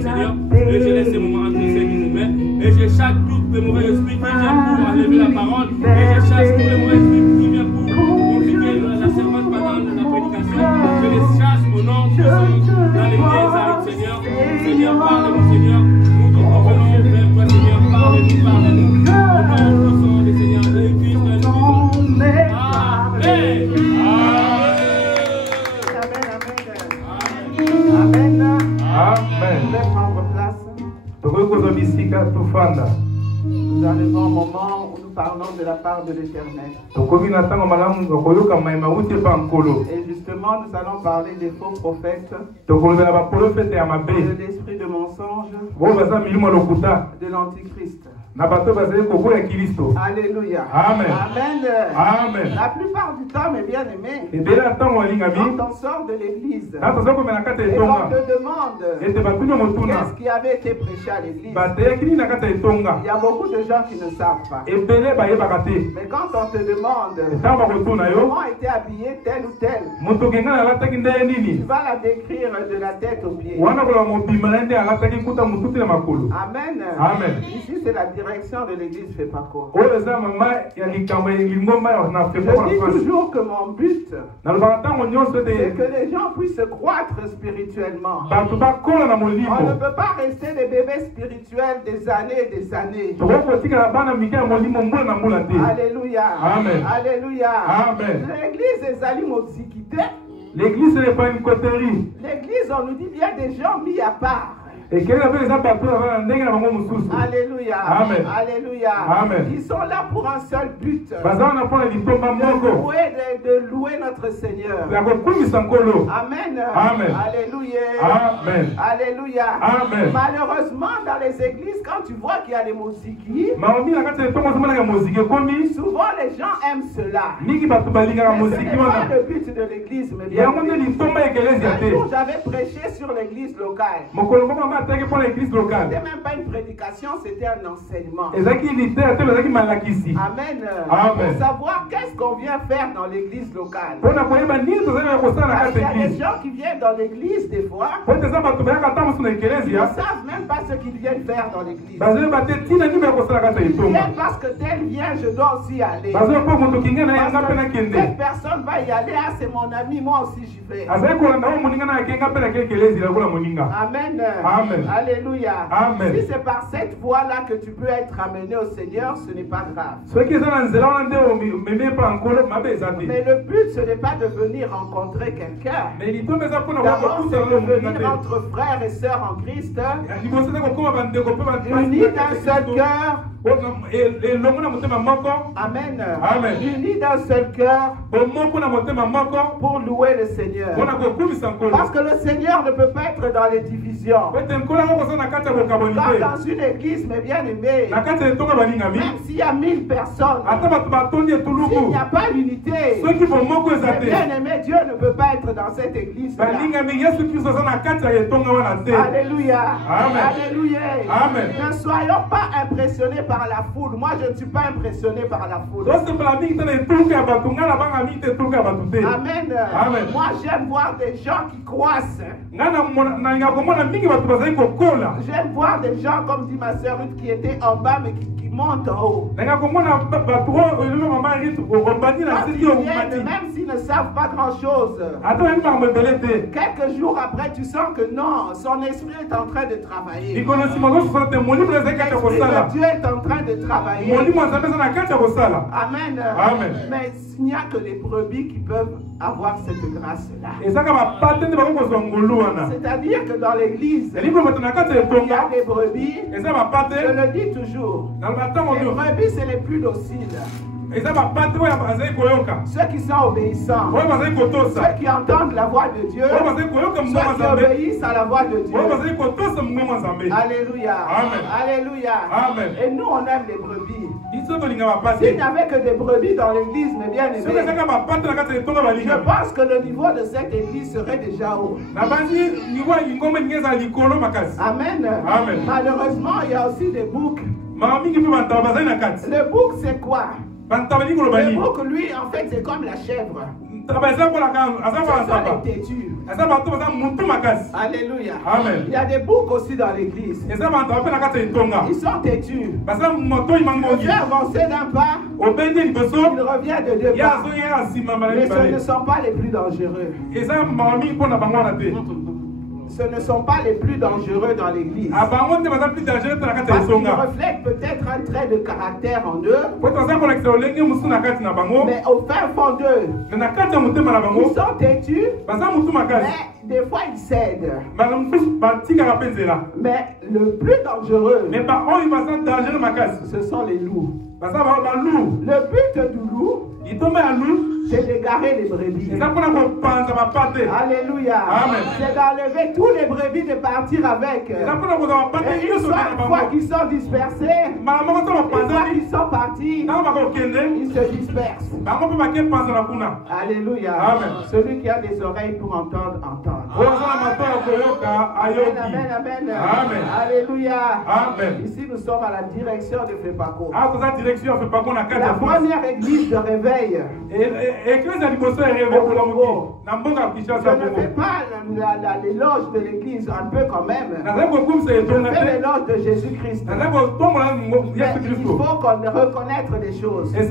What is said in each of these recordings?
Seigneur, et je laisse ces moments entre les qui nous mettent, et je chasse tous les mauvais esprits qui viennent pour enlever la parole, et je chasse tous les mauvais esprits qui viennent pour compliquer la servante pendant la prédication. Je les chasse au nom de Jésus dans l'église avec Seigneur. Seigneur, parle-nous, Seigneur. Nous te revenons vers toi, Seigneur. Parle-nous, parle-nous. Au nom puissant du Seigneur, de Christ, de nous. Amen. Amen. Amen. Vous pouvez prendre place. Nous arrivons au moment où nous parlons de la part de l'Éternel. Et justement, nous allons parler des faux prophètes, de l'esprit de mensonge, de l'antichrist. Alléluia. Amen. Amen. Amen. La plupart du temps, mes bien-aimés, quand on sort de l'église, et on te demande qu'est-ce qui avait été prêché à l'église, il y a beaucoup de gens qui ne savent pas. Mais quand on te demande comment était habillé tel ou tel, tu vas la décrire de la tête aux pieds. Amen. Amen. Ici, c'est la direction de l'église fait pas quoi. Je dis toujours que mon but, c'est que les gens puissent croître spirituellement. On ne peut pas rester des bébés spirituels des années et des années. Alléluia. Amen. Alléluia. Amen. L'église est alimozikité. L'église n'est pas une coterie. L'église, on nous dit bien des gens mis à part. Alléluia. Amen. Alléluia. Amen. Ils sont là pour un seul but. De louer notre Seigneur. Amen. Amen. Alléluia. Amen. Alléluia. Amen. Malheureusement, dans les églises, quand tu vois qu'il y a les moziki, souvent les gens aiment cela. Mais ce n'est pas le but de l'église. Un jour, j'avais prêché sur l'église locale. C'était même pas une prédication, c'était un enseignement. Amen. Pour savoir qu'est-ce qu'on vient faire dans l'église locale. Parce qu'il y a des gens qui viennent dans l'église des fois, ils ne savent même pas ce qu'ils viennent faire dans l'église. Ils viennent parce que tel vient, je dois aussi aller. Parce que cette personne va y aller, ah c'est mon ami, moi aussi j'y vais. Amen. Amen. Alléluia. Amen. Si c'est par cette voie-là que tu peux être amené au Seigneur, ce n'est pas grave. Mais le but, ce n'est pas de venir rencontrer quelqu'un. D'abord, c'est de venir entre frères et sœurs en Christ, unis d'un seul cœur. Amen. Amen. Unis d'un seul cœur pour louer le Seigneur. Parce que le Seigneur ne peut pas être dans les divisions. Quand dans une église, mes bien-aimés, même s'il y a 1000 personnes, s'il n'y a pas l'unité, mes bien-aimés, Dieu ne peut pas être dans cette église. Alléluia. Alléluia. Amen. Ne soyons pas impressionnés par la foule. Moi, je ne suis pas impressionné par la foule. Amen. Amen. Moi, j'aime voir des gens qui croissent. J'aime voir des gens, comme dit ma sœur Ruth, qui étaient en bas mais qui montent en haut. Même s'ils ne savent pas grand-chose, quelques jours après, tu sens que non, son esprit est en train de travailler. L'esprit de Dieu est en train de travailler. Amen. Amen. Mais il n'y a que les brebis qui peuvent avoir cette grâce-là. C'est-à-dire que dans l'église, il y a des brebis, je le dis toujours, les brebis c'est les plus dociles. Ceux qui sont obéissants, ceux qui entendent la voix de Dieu, ceux qui obéissent à la voix de Dieu. Alléluia. Alléluia. Et nous on aime les brebis. S'il n'y avait que des brebis dans l'église, mes bien-aimés, je pense que le niveau de cette église serait déjà haut. Amen. Malheureusement, il y a aussi des boucs. Le bouc, c'est quoi? Le bouc, lui, en fait, c'est comme la chèvre. les têtus. Alléluia. Amen. Il y a des boucs aussi dans l'église. Ils sont têtus. Il fait avancer d'un pas, il revient de deux pas. Mais ce ne sont pas les plus dangereux. Ce ne sont pas les plus dangereux dans l'église. Parce qu'ils reflètent peut-être un trait de caractère en eux. Mais au fin fond d'eux, ils sont têtus. Mais des fois ils cèdent. Mais le plus dangereux, ce sont les loups. Le but du loup, c'est d'égarer les brebis. Alléluia. C'est d'enlever tous les brebis, de partir avec. Et une fois qu'ils sont dispersés, une fois qu'ils sont partis, ils se dispersent. Alléluia. Amen. Celui qui a des oreilles pour entendre, entendre. Amen, amen, amen. Amen. Alléluia. Amen. Ici nous sommes à la direction de Fepaco. La La première église de réveil. Je ne fais pas l'éloge de l'église, un peu quand même. Je fais l'éloge de Jésus-Christ. Mais il faut qu'on reconnaisse des choses. Amen,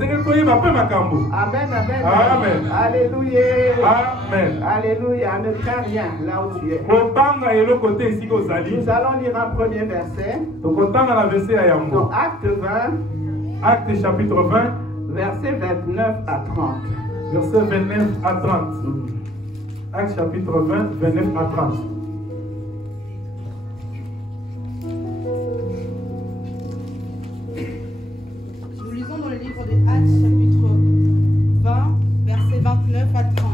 amen. Amen. Alléluia. Amen. Alléluia. Ne crains rien là où tu es. Nous allons lire un premier verset. Dans Acte 20. Acte chapitre 20. Verset 29 à 30. Verset 29 à 30. Acte chapitre 20, 29 à 30. Nous lisons dans le livre de Actes chapitre 20, verset 29 à 30.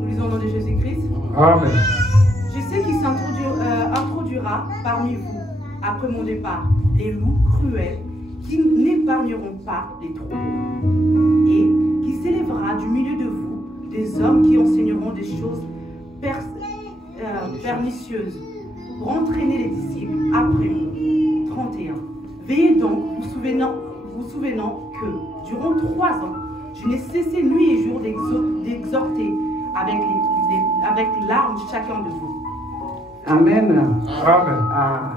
Nous lisons au nom de Jésus-Christ. Amen. Je sais qu'il s'introduira parmi vous, après mon départ, les loups cruels qui n'épargneront pas les troupeaux, et qui s'élèvera du milieu de vous des hommes qui enseigneront des choses pernicieuses pour entraîner les disciples après vous. 31. Veillez donc, vous souvenant que durant 3 ans, je n'ai cessé nuit et jour d'exhorter avec larmes chacun de vous. Amen. Amen. Ah.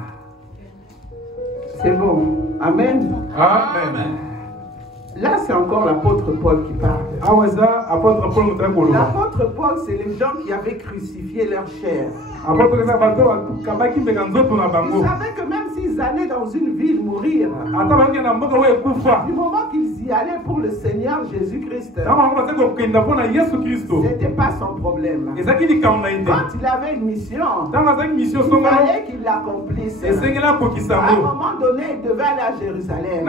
C'est bon. Amen. Amen. Là, c'est encore l'apôtre Paul qui parle. L'apôtre Paul, c'est les gens qui avaient crucifié leur chair. Vous savez que même s'ils allaient dans une ville mourir, du moment qu'ils y allaient pour le Seigneur Jésus-Christ, c'était pas son problème. Quand il avait une mission, il fallait qu'il l'accomplisse. À un moment donné, il devait aller à Jérusalem.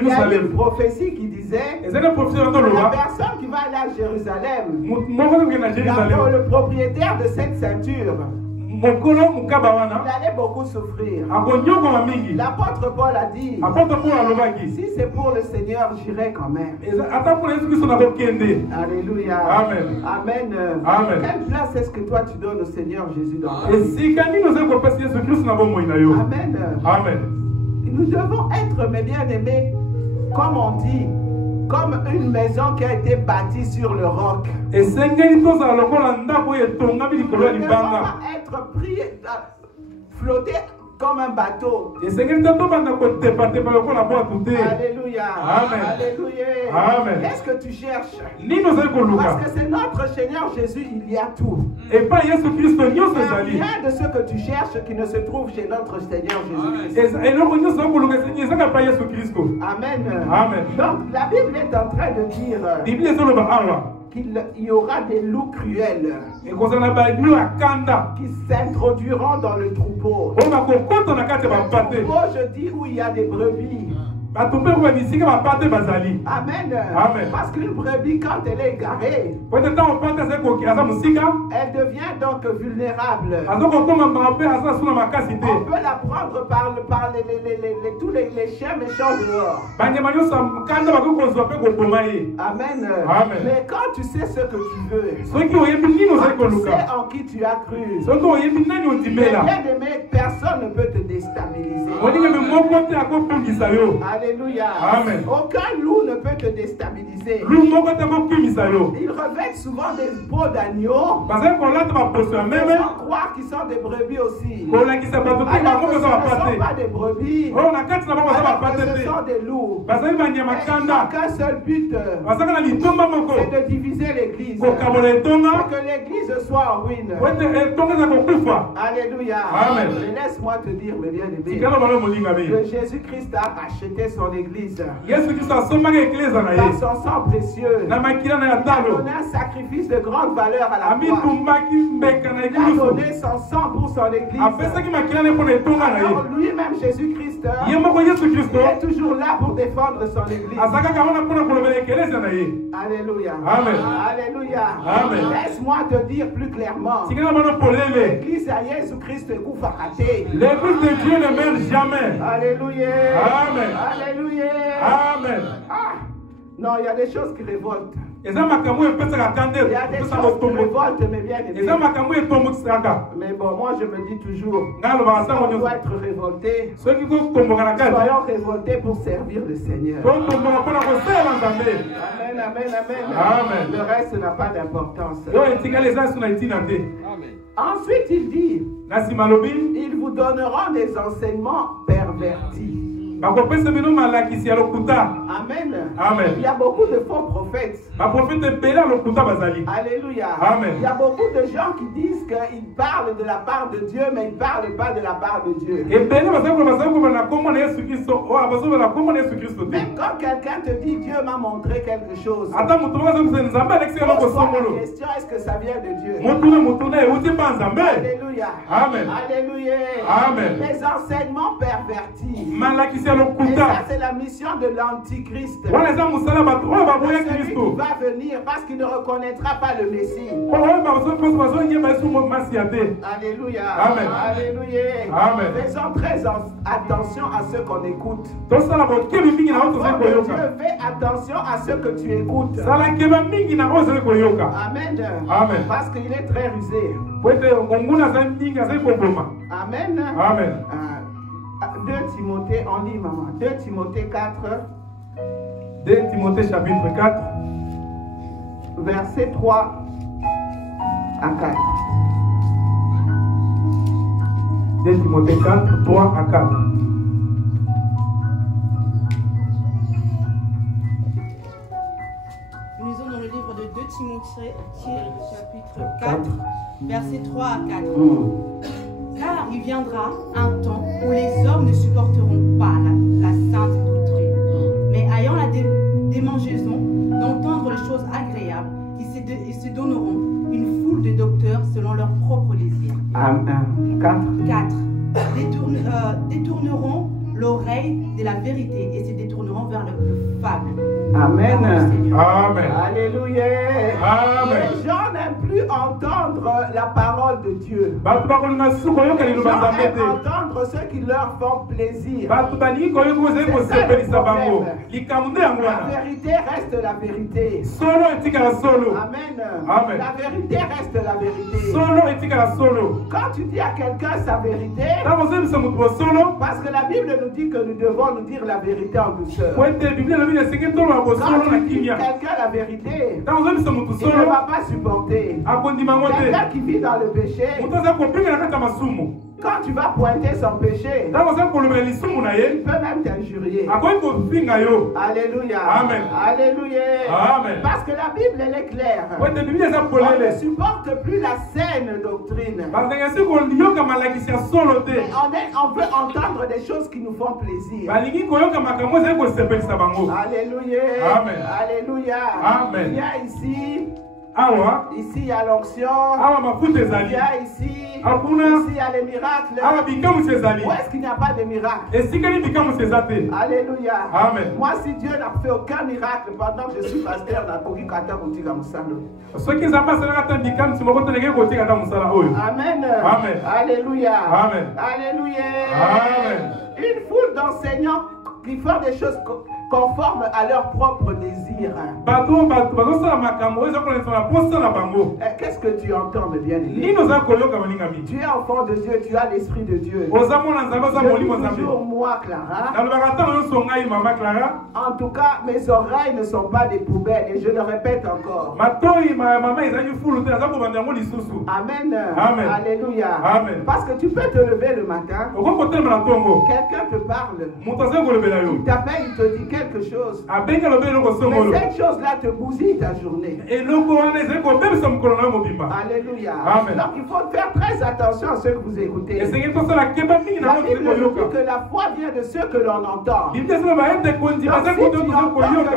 Il y a une prophétie qui disait que la personne qui va aller à Jérusalem, le propriétaire de cette ceinture, il allait beaucoup souffrir. L'apôtre Paul a dit, si c'est pour le Seigneur, j'irai quand même. Alléluia. Amen. Amen. Amen. Quelle place est-ce que toi tu donnes au Seigneur Jésus dans ta vie? Amen. Amen. Nous devons être, mes bien-aimés, comme on dit, comme une maison qui a été bâtie sur le roc. Nous devons être pris, flotter comme un bateau. Alléluia. Amen. Alléluia. Amen. Qu'est-ce que tu cherches? Parce que c'est notre Seigneur Jésus, il y a tout. Il n'y a rien de ce que tu cherches qui ne se trouve chez notre Seigneur Jésus. Amen. Amen. Donc la Bible est en train de dire qu'il y aura des loups cruels qui s'introduiront dans le troupeau. Le troupeau, je dis, où il y a des brebis. Amen. Parce qu'une brebis, quand elle est égarée, elle devient donc vulnérable. On peut la prendre par tous les chiens méchants dehors. Amen. Mais quand tu sais ce que tu veux, quand tu sais en qui tu as cru, bien-aimé, personne ne peut te déstabiliser. Alléluia. Amen. Aucun loup ne peut te déstabiliser. Ils revêtent souvent des peaux d'agneau. Ils font croire qu'ils sont des brebis aussi. Alors que ce ne sont pas des brebis. Alors que ce sont des loups. Ils n'ont qu'un seul but. C'est de diviser l'église. Pour que l'église soit en ruine. Alléluia. Amen. Laisse-moi te dire, mes bien-aimés, que Jésus-Christ a racheté son église par son sang précieux. Il a donné un sacrifice de grande valeur à la croix. Il a donné son sang pour son église. Alors lui-même, Jésus-Christ, il est toujours là pour défendre son église. Alléluia. Amen. Alléluia. Amen. Laisse-moi te dire plus clairement. L'église à Jésus-Christ est raté. L'église de Dieu ne meurt jamais. Alléluia. Amen. Alléluia. Amen. Ah. Non, il y a des choses qui révoltent. Il y a des choses qui révoltent, mes bien-aimés. Mais bon, moi je me dis toujours, on doit être révolté. Soyons révoltés pour servir le Seigneur. Amen, amen, amen. Amen. Le reste n'a pas d'importance. Amen. Ensuite, il dit, ils vous donneront des enseignements pervertis. Amen. Amen. Il y a beaucoup de faux prophètes. Alléluia. Amen. Il y a beaucoup de gens qui disent qu'ils parlent de la part de Dieu, mais ils ne parlent pas de la part de Dieu. Même quand quelqu'un te dit Dieu m'a montré quelque chose, pose-toi la question, est-ce que ça vient de Dieu? Alléluia. Amen. Alléluia. Amen. Les enseignements pervertis. Et ça, c'est la mission de l'Antichrist. Celui qui va venir parce qu'il ne reconnaîtra pas le Messie. Alléluia. Amen. Alléluia. Amen. Faisons très attention à ce qu'on écoute. Dieu fais attention à ce que tu écoutes. Amen. Amen. Parce qu'il est très rusé. Amen. Amen. 2 Timothée, on lit maman. 2 Timothée 4. 2 Timothée chapitre 4. Versets 3 à 4. 2 Timothée 4, 3 à 4. Nous lisons dans le livre de 2 Timothée, chapitre 4, versets 3 à 4. Car il viendra un temps où les hommes ne supporteront pas la sainte doctrine, mais ayant la démangeaison d'entendre les choses agréables, ils se donneront une foule de docteurs selon leurs propres désirs. Amen. 4. Détourneront l'oreille de la vérité et se détourneront vers le fable. Amen. Amen. Alléluia. Amen. Les gens n'aiment plus entendre la parole de Dieu. Les gens aiment entendre ce qui leur font plaisir. La vérité reste la vérité. Amen. Amen. La vérité reste la vérité. Quand tu dis à quelqu'un sa vérité, parce que la Bible nous dit que nous devons nous dire la vérité en douceur. Quand tu dis à quelqu'un la vérité, il ne va pas supporter. Quelqu'un qui vit dans le péché, quand tu vas pointer son péché, il peut même t'injurier. Alléluia. Amen. Alléluia. Amen. Parce que la Bible, elle est claire. On ne supporte plus la saine doctrine. On veut entendre des choses qui nous font plaisir. Alléluia. Amen. Alléluia. Amen. Il y a ici Ici, il y a l'onction. Il y a ici. Ici, il y a les miracles. Où est-ce qu'il n'y a pas de miracle? Alléluia. Amen. Moi, si Dieu n'a fait aucun miracle pendant que je suis pasteur, Amen. Amen. Alléluia. Amen. Alléluia. Amen. Une foule d'enseignants qui font des choses conformes à leurs propres désirs. Qu'est-ce que tu entends, mes bien-aimés? Tu es enfant de Dieu, tu as l'esprit de Dieu. Je dis toujours moi, Clara. En tout cas, mes oreilles ne sont pas des poubelles et je le répète encore. Amen. Amen. Alléluia. Amen. Parce que tu peux te lever le matin. Quelqu'un te parle. Il t'appelle, il te dit quelque chose. Mais cette chose-là te bousille ta journée. Alléluia. Amen. Donc il faut faire très attention à ce que vous écoutez. La Bible nous dit que la foi vient de ce que l'on entend. Donc si tu entends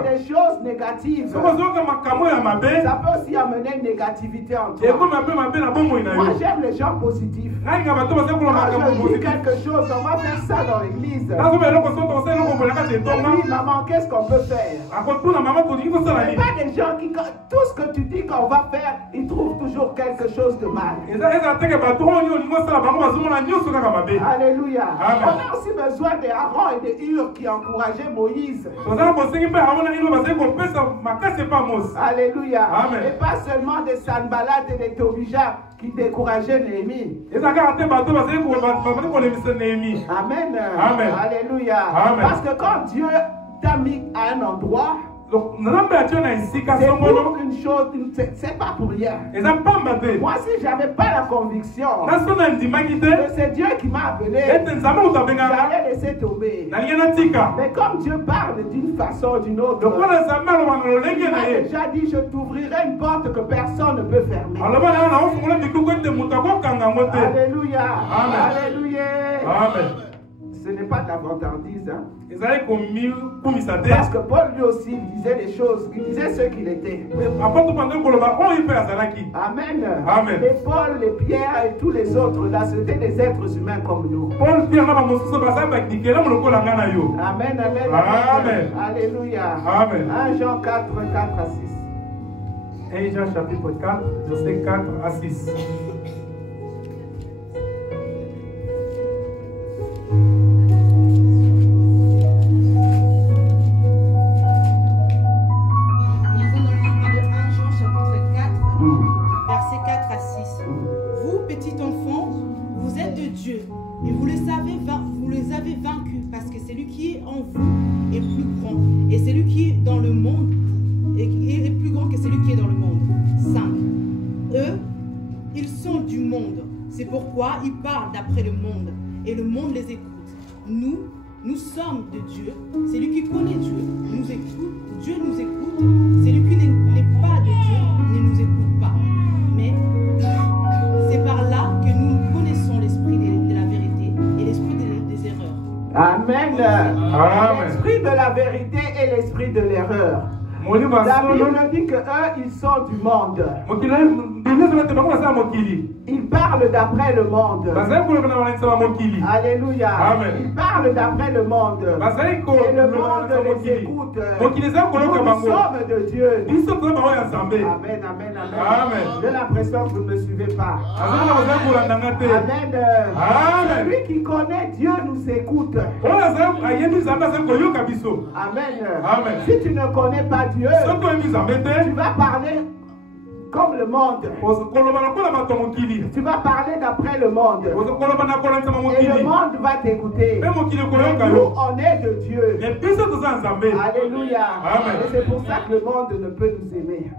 des choses négatives, ça peut aussi amener une négativité en toi. Moi j'aime les gens positifs. Quand je dis quelque chose, on va faire ça dans l'église. Oui, maman, qu'est-ce qu'on peut faire? Mais pas des gens qui, tout ce que tu dis qu'on va faire, ils trouvent toujours quelque chose de mal. Alléluia. Amen. On a aussi besoin des Aaron et des Hur qui encourageaient Moïse. Alléluia. Amen. Et pas seulement des Sanballat et des Tobija qui décourageaient Néhémie. Amen. Amen. Alléluia. Amen. Parce que quand Dieu t'a mis à un endroit, c'est pour une chose, c'est pas pour rien. Moi, si j'avais pas la conviction que c'est Dieu qui m'a appelé, j'allais laisser tomber. Mais comme Dieu parle d'une façon ou d'une autre, il m'a déjà dit, je t'ouvrirai une porte que personne ne peut fermer. Alléluia. Amen. Alléluia. Amen. Ce n'est pas de la vantardise. Hein? Parce que Paul lui aussi disait des choses, il disait ce qu'il était. Amen. Amen. Les Paul, les Pierre et tous les autres là, c'était des êtres humains comme nous. Amen, amen, Amen. Alléluia. Amen. 1 Jean 4, 4 à 6. 1 Jean chapitre 4, verset 4 à 6. Et vous les avez vaincus parce que celui qui est en vous est plus grand. Et celui qui est dans le monde est plus grand que celui qui est dans le monde. 5. Eux, ils sont du monde. C'est pourquoi ils parlent d'après le monde. Et le monde les écoute. Nous sommes de Dieu. Celui qui connaît Dieu nous écoute. Dieu nous écoute. Celui qui n'est pas de Dieu ne nous écoute pas. Mais c'est par là que nous connaissons l'esprit de la vérité et l'esprit des erreurs. Amen. Amen. L'esprit de la vérité et l'esprit de l'erreur. La Bible dit que eux, ils sont du monde. Ils parlent d'après le monde. Alléluia. Amen. Ils parlent d'après le monde. Et le monde les écoute. Nous sommes de Dieu. Amen, amen, amen. Amen. J'ai l'impression que vous ne me suivez pas. Amen. Amen. Celui qui connaît Dieu nous écoute. Amen. Amen. Si tu ne connais pas Dieu, tu vas parler comme le monde. Tu vas parler d'après le monde. Et le monde va t'écouter. Nous, on est de Dieu. Alléluia. Amen. Et c'est pour ça que le monde ne peut nous aimer.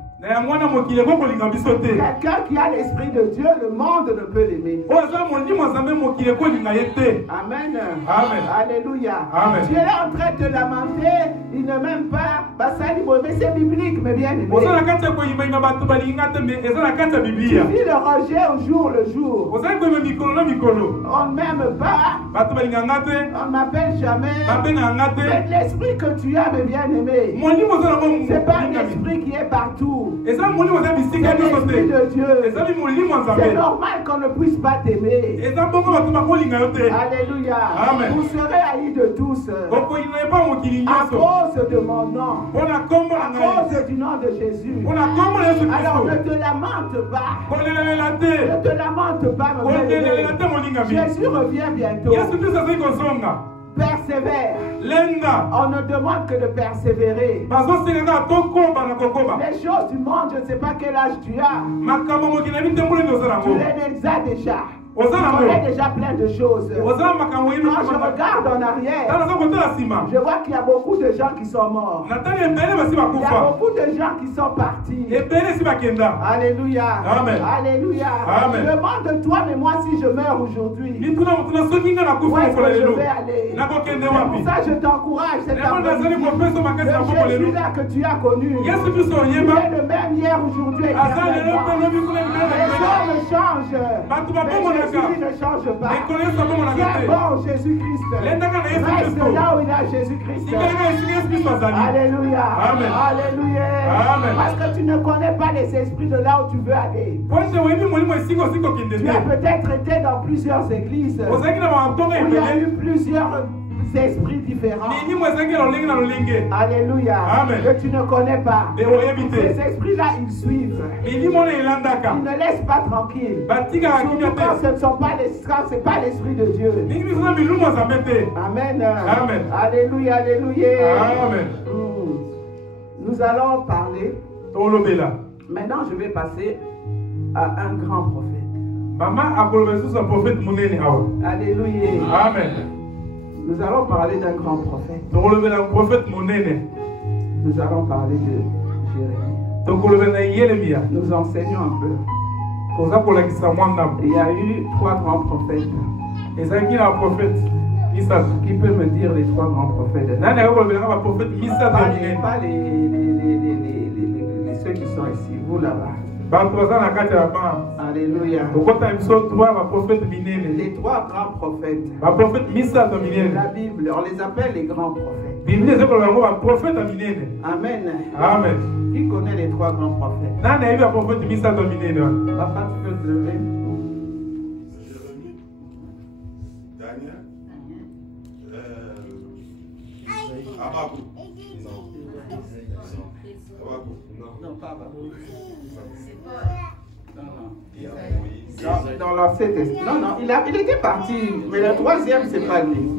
Quelqu'un qui a l'esprit de Dieu, le monde ne peut l'aimer. Amen. Amen. Alléluia. Amen. Tu es là en train de te lamenter, il ne m'aime pas. Mais c'est biblique, mais bien aimé. Tu vis le rejet au jour le jour. On ne m'aime pas. On ne m'appelle jamais. Mais l'esprit que tu as, mes bien-aimés, c'est pas un esprit qui est partout. C'est l'Esprit de Dieu. C'est normal qu'on ne puisse pas t'aimer. Alléluia. Amen. Vous serez haïs de tous à cause de mon nom, à cause du nom de Jésus. Alors ne te lamente pas. Ne te lamente pas, mon bien-aimé. Jésus revient bientôt. Persévère. On ne demande que de persévérer. Les choses du monde, je ne sais pas quel âge tu as. Tu les as déjà. On est déjà plein de choses. Quand je regarde en arrière, je vois qu'il y a beaucoup de gens qui sont morts. Il y a beaucoup de gens qui sont partis. Alléluia. Amen. Alléluia. Amen. Demande-toi, mais moi si je meurs aujourd'hui, où est-ce que je vais aller? C'est pour ça que je t'encourage cette après-midi. Le Jésus-là que tu as connu, il est le même hier, aujourd'hui et éternellement. Les hommes changent. Jésus ne change pas. C'est bon, Jésus-Christ. Reste là où il a Jésus-Christ. Alléluia. Amen. Alléluia. Amen. Parce que tu ne connais pas les esprits de là où tu veux aller. Tu as peut-être été dans plusieurs églises où il y a eu plusieurs esprits différents. Alléluia. Amen. Que tu ne connais pas. Ces esprits-là, ils suivent. Ils ne laissent pas tranquille. Surtout quand ce ne sont pas c'est pas l'esprit de Dieu. Amen. Amen. Alléluia, alléluia. Amen. Nous allons parler. Maintenant, je vais passer à un grand prophète. Alléluia. Amen. Nous allons parler d'un grand prophète. Nous allons parler de Jérémie. Nous enseignons un peu. Il y a eu 3 grands prophètes. Qui peut me dire les 3 grands prophètes? Pas ceux qui sont ici, vous là-bas. Alléluia. Les 3 grands prophètes. La Bible, on les appelle les grands prophètes. Amen. Amen. Qui connaît les 3 grands prophètes? Papa, tu peux te lever? Jérémie, Daniel, Habakkuk. Non, pas dans l'Ancien Testament. Non, il était parti, mais le 3e, c'est pas lui.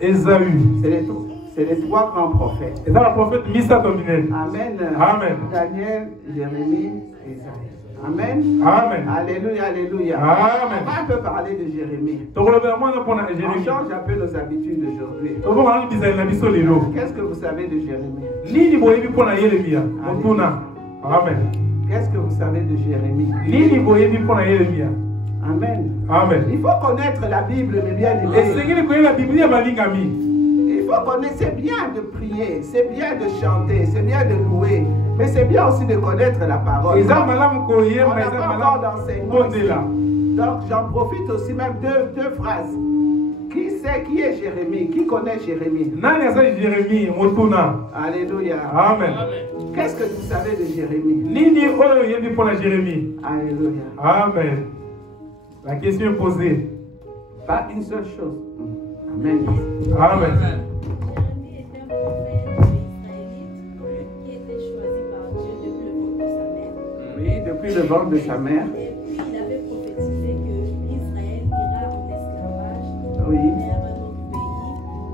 Esaü. C'est les 3 grands prophètes. Amen. Amen. Daniel, Jérémie, Esaïe. Amen. Amen. Alléluia, alléluia. Amen. On va un peu parler de Jérémie. On change un peu nos habitudes aujourd'hui. Qu'est-ce que vous savez de Jérémie? Amen. Qu'est-ce que vous savez de Jérémie? Amen. Amen. Il faut connaître la Bible, mes bien-aimés. Il faut connaître, c'est bien de prier, c'est bien de chanter, c'est bien de louer, mais c'est bien aussi de connaître la parole. On n'a pas encore d'enseignement ici. Donc j'en profite aussi même deux phrases. Qui sait qui est Jérémie? Qui connaît Jérémie? Alléluia. Amen. Qu'est-ce que vous savez de Jérémie? Alléluia. Amen. La question est posée. Pas une seule chose. Amen. Amen. Jérémie était un prophète israélite qui était choisi par Dieu depuis le ventre de sa mère. Oui, depuis le ventre de sa mère. Et puis il avait prophétisé que Israël ira en esclavage Oui. vers un autre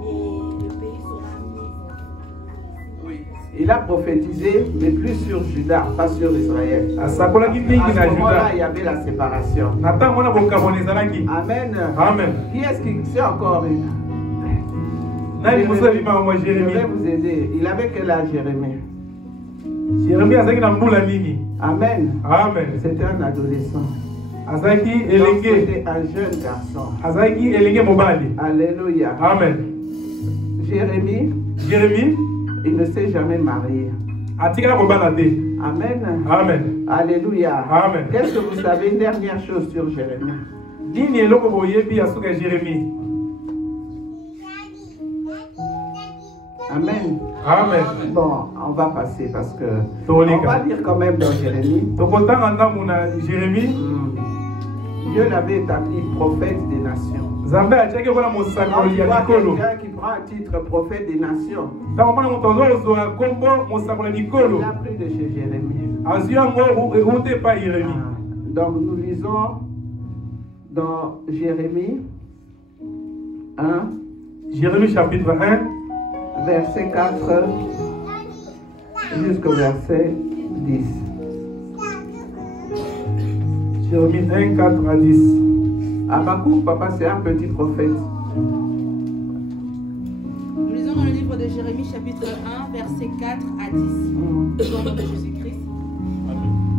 pays et le pays sera mis. Oui. Il a prophétisé, mais plus sur Juda, pas sur Israël. À ce moment-là, il y avait la séparation. Amen. Amen. Qui est-ce qui sait encore? Je vais vous aider. Il avait quel âge, Jérémie? Amen. Amen. C'était un adolescent. Azaki C'était un jeune garçon. Azaki elenge mobali. Alléluia. Amen. Jérémie, il ne s'est jamais marié. Atikala mobala te. Amen. Amen. Alléluia. Amen. Qu'est-ce que vous savez? Une dernière chose sur Jérémie. Dini eloko boyebi asuka Jérémie. Amen. Amen. Bon, on va passer parce que on va lire quand même dans Jérémie. Dieu l'avait établi prophète des nations. Quand tu vois quelqu'un qui prend un titre prophète des nations, il a pris de chez Jérémie. Donc nous lisons dans Jérémie 1. Jérémie chapitre 1. Verset 4 jusqu'au verset 10. Jérémie 1, 4 à 10. Habakkuk, papa, c'est un petit prophète. Nous lisons dans le livre de Jérémie, chapitre 1, verset 4 à 10. Au nom de Jésus-Christ.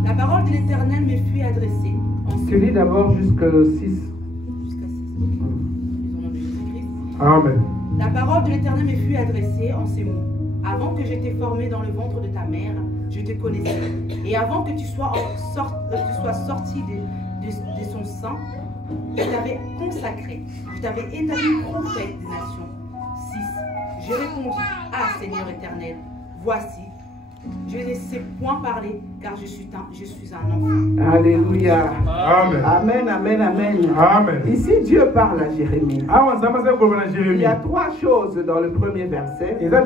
La parole de l'Éternel me fut adressée. Tu lis d'abord jusqu'à 6. Jusqu'à 6. Au nom de Jésus-Christ. Amen. La parole de l'Éternel me fut adressée en ces mots. Avant que je t'ai formé dans le ventre de ta mère, je te connaissais. Et avant que tu sois sorti de son sang, je t'avais consacré. Je t'avais établi prophète des nations. 6. Je répondis, ah Seigneur éternel, voici, je ne sais point parler, car je suis un enfant. Alléluia. Amen. Amen, amen, amen. Amen. Ici, Dieu parle à Jérémie. Il y a 3 choses dans le premier verset. Il y a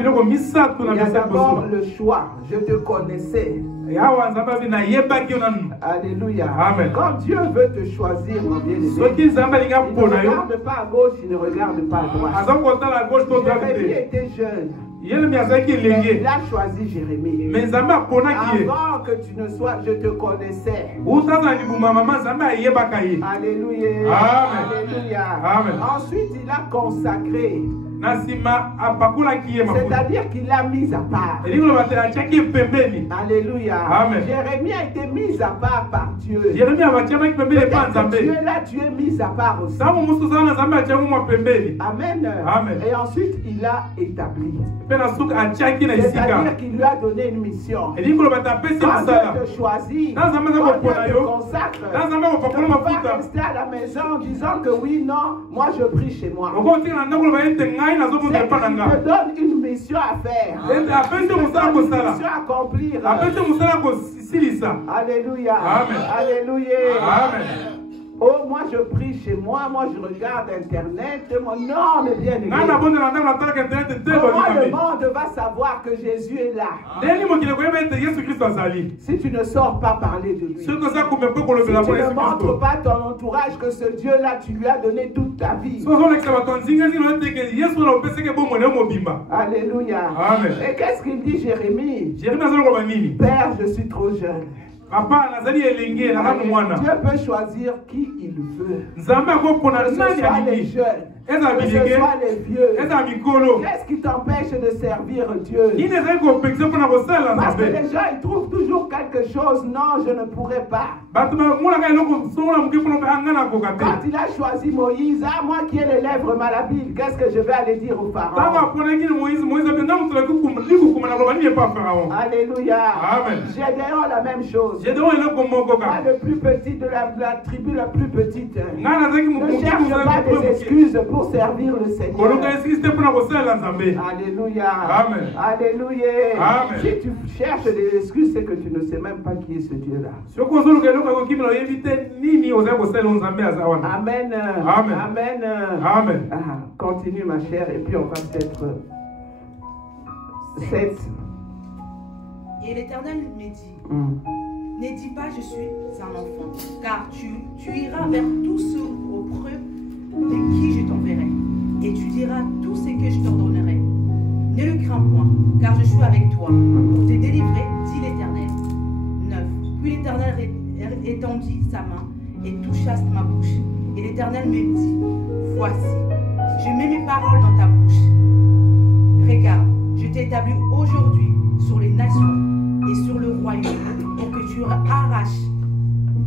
d'abord le choix. Je te connaissais. Alléluia. Amen. Quand Dieu veut te choisir, mon bien-aimé, il ne regarde pas à gauche, il ne regarde pas à droite. Jérémie était jeune. Il a choisi Jérémie. Avant que tu ne sois, je te connaissais. Alléluia. Amen. Alléluia. Amen. Ensuite, il a consacré. C'est-à-dire qu'il l'a mis à part. Alléluia. Amen. Jérémie a été mis à part par Dieu. Dieu là, tu es mis à part aussi. Amen. Amen. Et ensuite, il l'a établi. C'est-à-dire qu'il lui a donné une mission. Quand Dieu te choisit, quand Dieu te consacre, tu ne vas pas rester à la maison en disant que oui, non, moi je prie chez moi. Il te donne une mission à faire. Une mission à accomplir. Alléluia. Amen. Alléluia. Amen. Oh, moi je prie chez moi, moi je regarde Internet. Non, mais bien aimé. Comment le monde va savoir que Jésus est là? Si tu ne sors pas parler de lui, si tu ne montres pas ton entourage que ce Dieu-là, tu lui as donné toute ta vie. Alléluia. Amen. Et qu'est-ce qu'il dit Jérémie? Père, je suis trop jeune. Dieu peut choisir qui il veut. Que ce soit les jeunes, que ce soit les vieux. Qu'est-ce qui t'empêche de servir Dieu? Parce que les gens ils trouvent toujours quelque chose. Non, je ne pourrais pas. Quand il a choisi Moïse, ah, moi qui ai les lèvres malhabiles, qu'est-ce que je vais aller dire au pharaon? Alléluia. Amen. Gédéon la même chose. Le plus petit de la tribu la plus petite. Ne cherche pas des excuses pour servir le Seigneur. Alléluia. Amen. Alléluia. Amen. Si tu cherches des excuses, c'est que tu ne sais même pas qui est ce Dieu-là. Amen. Amen. Amen. Amen. Continue ma chère et puis on va peut-être 7. Et l'Éternel me dit, ne dis pas je suis un enfant, car tu iras vers tous ceux auprès de qui je t'enverrai, et tu diras tout ce que je t'ordonnerai. Ne le crains point, car je suis avec toi pour te délivrer, dit l'Éternel. 9. Puis l'Éternel étendit sa main et toucha ma bouche. Et l'Éternel me dit, voici, je mets mes paroles dans ta bouche. Regarde, je t'établis aujourd'hui sur les nations et sur le royaume, pour que tu arraches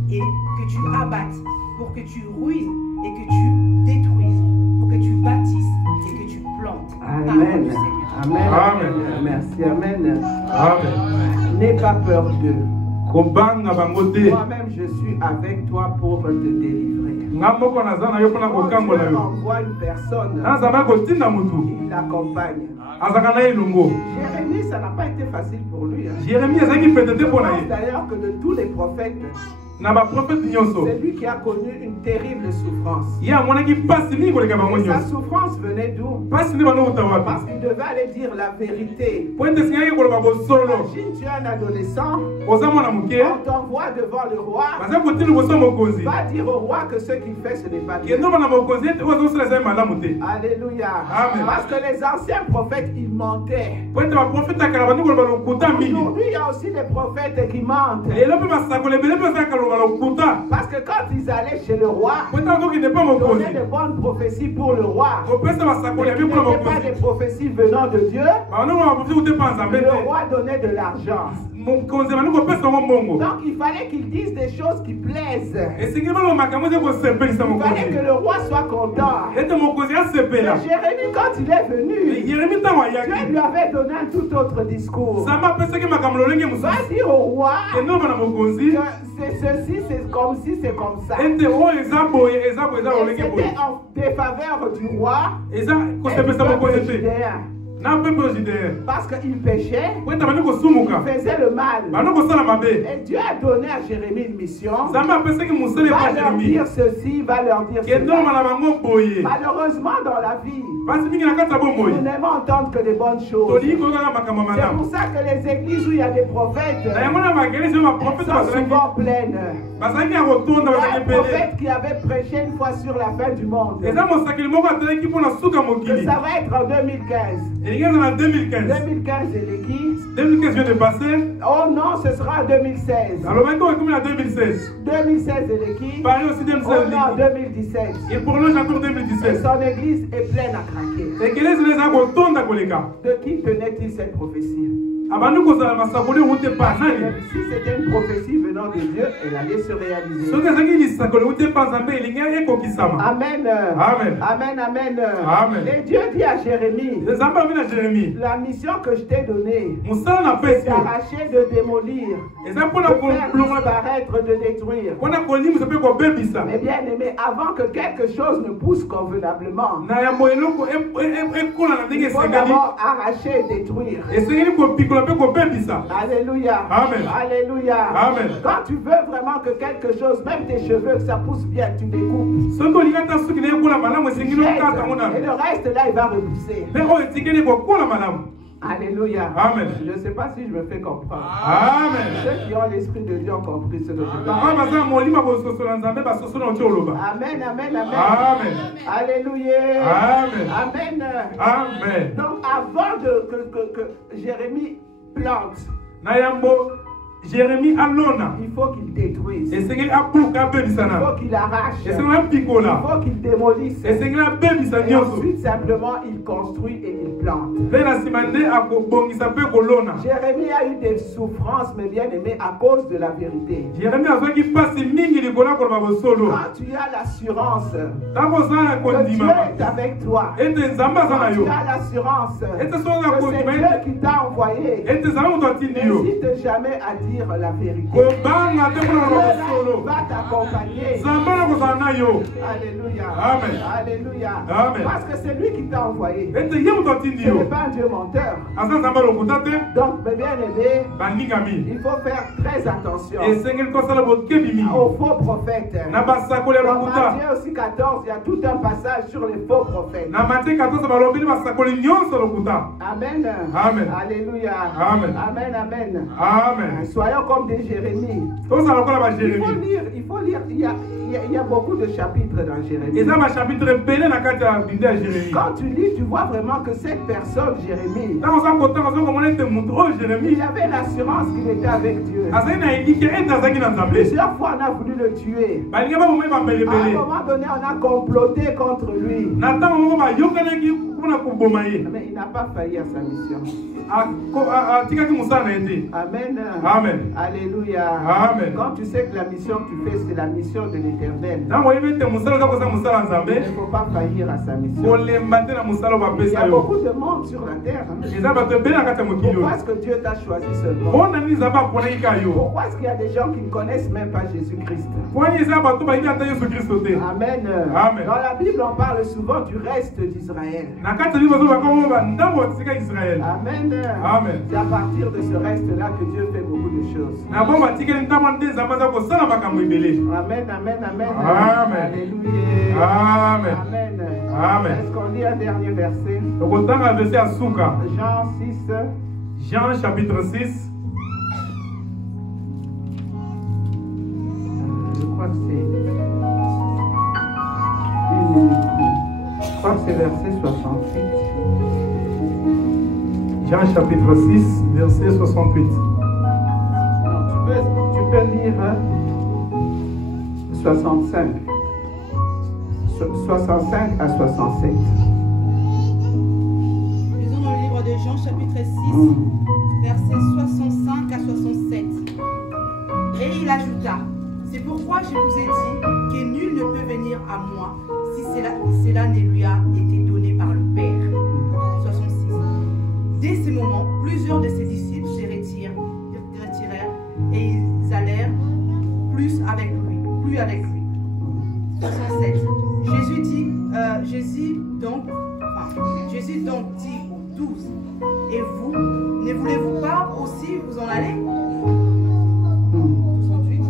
et que tu abattes, pour que tu ruises et que tu détruises, pour que tu bâtisses et que tu plantes. Amen. Amen. Amen. Merci. Amen. Amen. N'aie pas peur d'eux. Moi-même, je suis avec toi pour te délivrer. Quand Dieu envoie une personne, il l'accompagne. Jérémie, ça n'a pas été facile pour lui. Jérémie, d'ailleurs que de tous les prophètes, c'est lui qui a connu une terrible souffrance. Et sa souffrance venait d'où? Parce qu'il devait aller dire la vérité. Imagine, tu es un adolescent, on t'envoie devant le roi, va dire au roi que ce qu'il fait, ce n'est pas bien. Alléluia. Parce que les anciens prophètes, ils mentaient. Aujourd'hui, il y a aussi des prophètes qui mentent. Parce que quand ils allaient chez le roi, ils donnaient de bonnes prophéties pour le roi. Ce n'étaient pas des prophéties venant de Dieu. Le roi donnait de l'argent. Donc il fallait qu'ils disent des choses qui plaisent. Il fallait que le roi soit content. Et Jérémie, quand il est venu, Dieu lui avait donné un tout autre discours. Va dire au roi que c'est ceci, c'est comme si, c'est comme ça. Et c'était en défaveur du roi et du peuple judéen. Parce qu'il péchait, il faisait le mal. Et Dieu a donné à Jérémie une mission. Va leur dire ceci, va leur dire cela. Malheureusement dans la vie, nous n'aimons entendre que des bonnes choses. C'est pour ça que les églises où il y a des prophètes sont souvent pleines. Il y a un prophète qui avait prêché une fois sur la fin du monde. Que ça va être en 2015. 2015 et l'équipe. 2015 vient de passer. Oh non, ce sera en 2016. Alors maintenant, on est en 2016. 2016 et l'équipe. Paris aussi 2016. Oh non, 2017. Et pour nous, j'attends 2017. Et son église est pleine à craquer. Et quelle est l'église de qui tenait-il cette prophétie? Si c'était une prophétie venant de Dieu, elle allait se réaliser. Amen. Amen, amen. Et Dieu dit à Jérémie, la mission que je t'ai donnée, c'est d'arracher, de démolir, de faire disparaître, de détruire. Mais bien aimé, avant que quelque chose ne pousse convenablement, il faut d'abord arracher et détruire. Alléluia. Amen. Alléluia. Amen. Quand tu veux vraiment que quelque chose, même tes cheveux, que ça pousse bien, tu découpes. Et le reste là, il va repousser. Alléluia. Amen. Je ne sais pas si je me fais comprendre. Amen. Ceux qui ont l'esprit de Dieu ont compris ce que je dis. Amen, amen, amen. Amen. Alléluia. Amen. Amen. Amen. Donc avant que Jérémie plante, Jérémie alona. Il faut qu'il détruise. Il faut qu'il arrache. Il faut qu'il démolisse. Et ensuite simplement il construit et il plante. Jérémie a eu des souffrances, mais bien aimé, à cause de la vérité. Quand tu as l'assurance que Dieu est avec toi, quand tu as l'assurance que c'est Dieu qui t'a envoyé, n'hésite jamais à dire la vérité. Dieu va t'accompagner. Alléluia. Amen. Alléluia. Amen. Parce que c'est lui qui t'a envoyé. Ce n'est pas un Dieu menteur. Donc, bien aimé, il faut faire très attention aux faux prophètes. Dans Matthieu aussi 14, il y a tout un passage sur les faux prophètes. Amen. Amen. Alléluia. Amen. Amen. Amen. Amen. Soyons comme des Jérémies. Il faut lire. Il y a beaucoup de chapitres dans Jérémie. Quand tu lis, tu vois vraiment que cette personne, Jérémie, il avait l'assurance qu'il était avec Dieu. Plusieurs fois, on a voulu le tuer. À un moment donné, on a comploté contre lui. Mais il n'a pas failli à sa mission. Amen. Amen. Alléluia. Amen. Quand tu sais que la mission que tu fais, c'est la mission de l'Éternel, il ne faut pas faillir à sa mission. Il y a beaucoup de monde sur la terre. Pourquoi est-ce que Dieu t'a choisi seulement? Pourquoi est-ce qu'il y a des gens qui ne connaissent même pas Jésus-Christ? Amen. Amen. Dans la Bible, on parle souvent du reste d'Israël. Amen. Amen. C'est à partir de ce reste-là que Dieu fait beaucoup de choses. Amen, Amen, amen. Amen. Alléluia. Amen. Amen. Amen. Est-ce qu'on lit un dernier verset? Jean 6. Jean chapitre 6. Je crois que c'est verset 68. Jean chapitre 6, verset 68. Non, tu peux lire 65. 65 à 67. Lisons dans le livre de Jean, chapitre 6, versets 65 à 67. Et il ajouta: c'est pourquoi je vous ai dit que nul ne peut venir à moi si cela ne lui a été donné par le Père. 66. Dès ce moment, plusieurs de ses disciples se retirèrent et ils allèrent plus avec lui. 67. Jésus donc dit aux 12: et vous, ne voulez-vous pas aussi vous en aller? 68.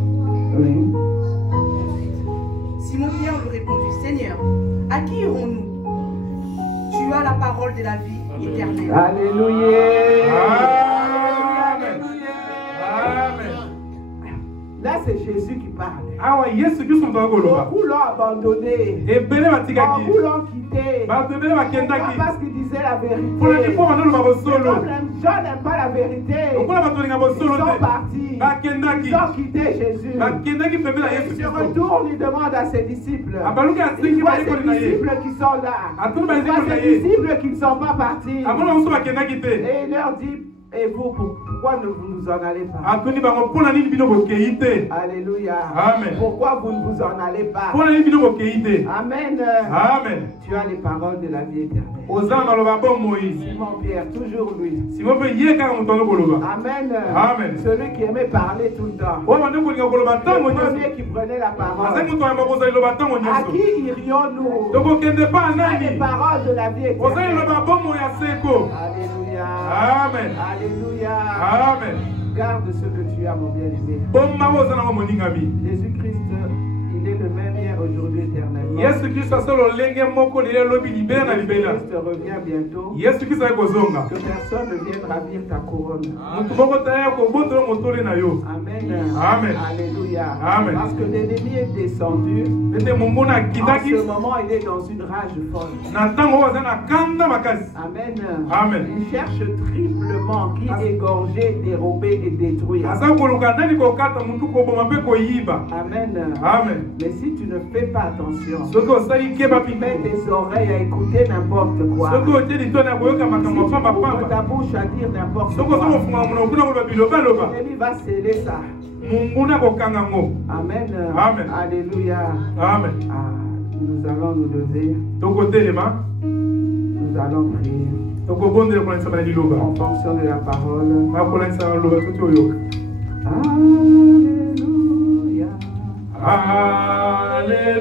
Oui. Simon-Pierre lui répondit: Seigneur, à qui irons-nous? Tu as la parole de la vie éternelle. Alléluia. Amen. Amen. Là, c'est Jésus qui parle. Beaucoup l'ont abandonné. Beaucoup l'ont quitté. Pas parce qu'il disait la vérité. Jean n'aime pas la vérité. Ils sont partis. Ils ont quitté Jésus. Il se retourne, il demande à ses disciples. Il voit ses disciples qui sont là. Il voit ses disciples qui ne sont pas partis. Et il leur dit: et vous, pourquoi ne vous nous en allez pas? Alléluia. Amen. Pourquoi vous ne vous en allez pas? Amen. Amen. Tu as les paroles de la vie éternelle. Simon-Pierre, toujours lui. Amen. Amen. Celui qui aimait parler tout le temps. Le premier qui prenait la parole. À qui irions-nous? Les paroles de la vie éternelle. Alléluia. Amen. Alléluia. Amen. Garde ce que tu as, mon bien-aimé. Jésus-Christ, il est le même hier, aujourd'hui, éternellement. Jésus-Christ revient bientôt. Que personne ne vienne ravir ta couronne. Amen. Amen. Alléluia. Amen. Parce que l'ennemi est descendu. En ce moment, il est dans une rage folle. Amen. Amen. Il cherche triplement qui égorger, dérober et détruire. Amen. Amen. Mais si tu ne fais pas attention, tu mets tes oreilles à écouter n'importe quoi, si tu ouvres ta bouche à dire n'importe quoi, l'ennemi va sceller ça. Amen. Amen. Alléluia. Amen. Nous allons nous lever. Nous allons prier en fonction de la parole. Alléluia. Alléluia.